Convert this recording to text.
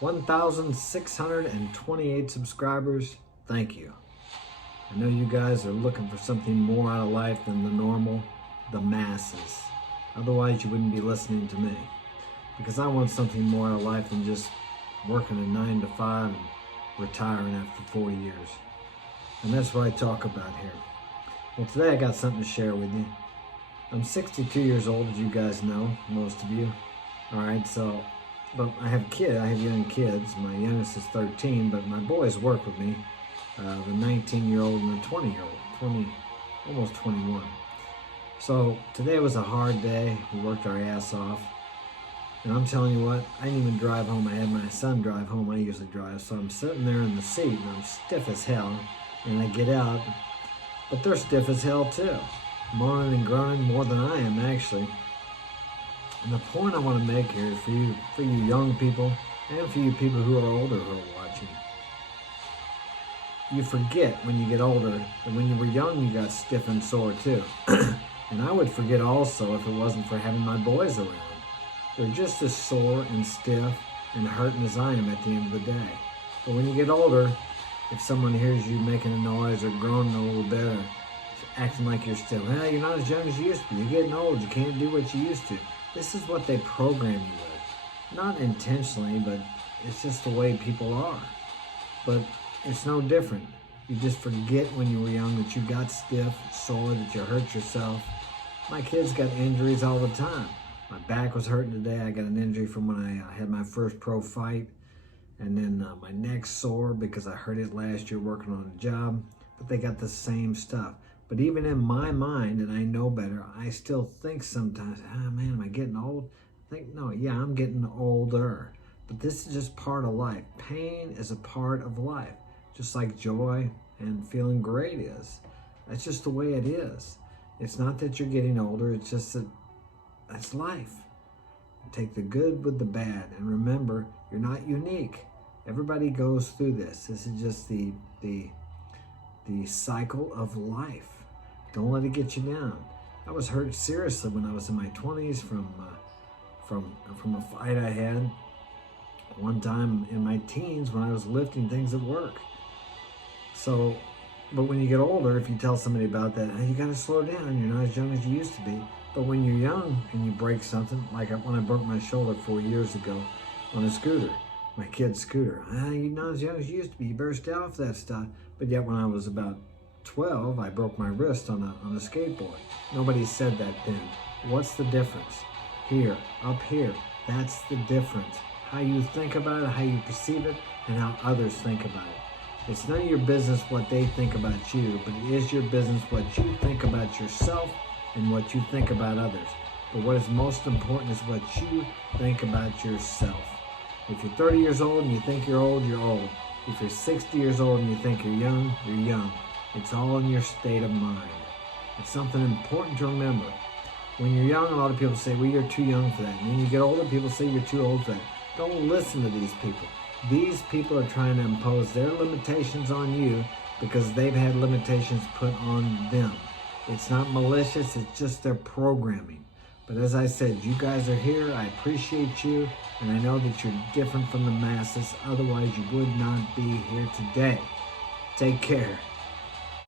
1,628 subscribers. Thank you. I know you guys are looking for something more out of life than the normal, the masses. Otherwise, you wouldn't be listening to me. Because I want something more out of life than just working a 9 to 5 and retiring after 40 years. And that's what I talk about here. Well, today I got something to share with you. I'm 62 years old, as you guys know, most of you. All right, so, but I have young kids. My youngest is 13, but my boys work with me. The 19-year-old and the 20-year-old, almost 21. So today was a hard day. We worked our ass off. And I'm telling you what, I didn't even drive home. I had my son drive home. I usually drive. So I'm sitting there in the seat and I'm stiff as hell. And I get out, but they're stiff as hell too. Moaning and groaning more than I am, actually. And the point I want to make here is for you young people and for you people who are older who are watching. You forget when you get older that when you were young you got stiff and sore too. And I would forget also if it wasn't for having my boys around. They're just as sore and stiff and hurting as I am at the end of the day. But when you get older, if someone hears you making a noise or groaning a little bit or acting like you're still, well, you're not as young as you used to be. You're getting old. You can't do what you used to. This is what they program you with. Not intentionally, but it's just the way people are. But it's no different. You just forget when you were young that you got stiff, sore, that you hurt yourself. My kids got injuries all the time. My back was hurting today. I got an injury from when I had my first pro fight. And then my neck's sore because I hurt it last year working on a job. But they got the same stuff. But even in my mind, and I know better, I still think sometimes, man, am I getting old? I think, no, yeah, I'm getting older. But this is just part of life. Pain is a part of life. Just like joy and feeling great is. That's just the way it is. It's not that you're getting older, it's just that that's life. Take the good with the bad, and remember, you're not unique. Everybody goes through this. This is just the cycle of life. Don't let it get you down. I was hurt seriously when I was in my 20s from a fight I had one time in my teens when I was lifting things at work. So, but when you get older, if you tell somebody about that, hey, you got to slow down. You're not as young as you used to be. But when you're young and you break something, like when I broke my shoulder 4 years ago on a scooter, my kid's scooter, you're not as young as you used to be. You better stay off that stuff. But yet when I was about 12, I broke my wrist on a skateboard. Nobody said that then. What's the difference? Here, up here, that's the difference. How you think about it, how you perceive it, and how others think about it. It's none of your business what they think about you, but it is your business what you think about yourself and what you think about others. But what is most important is what you think about yourself. If you're 30 years old and you think you're old, you're old. If you're 60 years old and you think you're young, you're young. It's all in your state of mind. It's something important to remember. When you're young, a lot of people say, well, you're too young for that. And when you get older, people say you're too old for that. Don't listen to these people. These people are trying to impose their limitations on you because they've had limitations put on them. It's not malicious, it's just their programming. But as I said, you guys are here, I appreciate you, and I know that you're different from the masses, otherwise you would not be here today. Take care.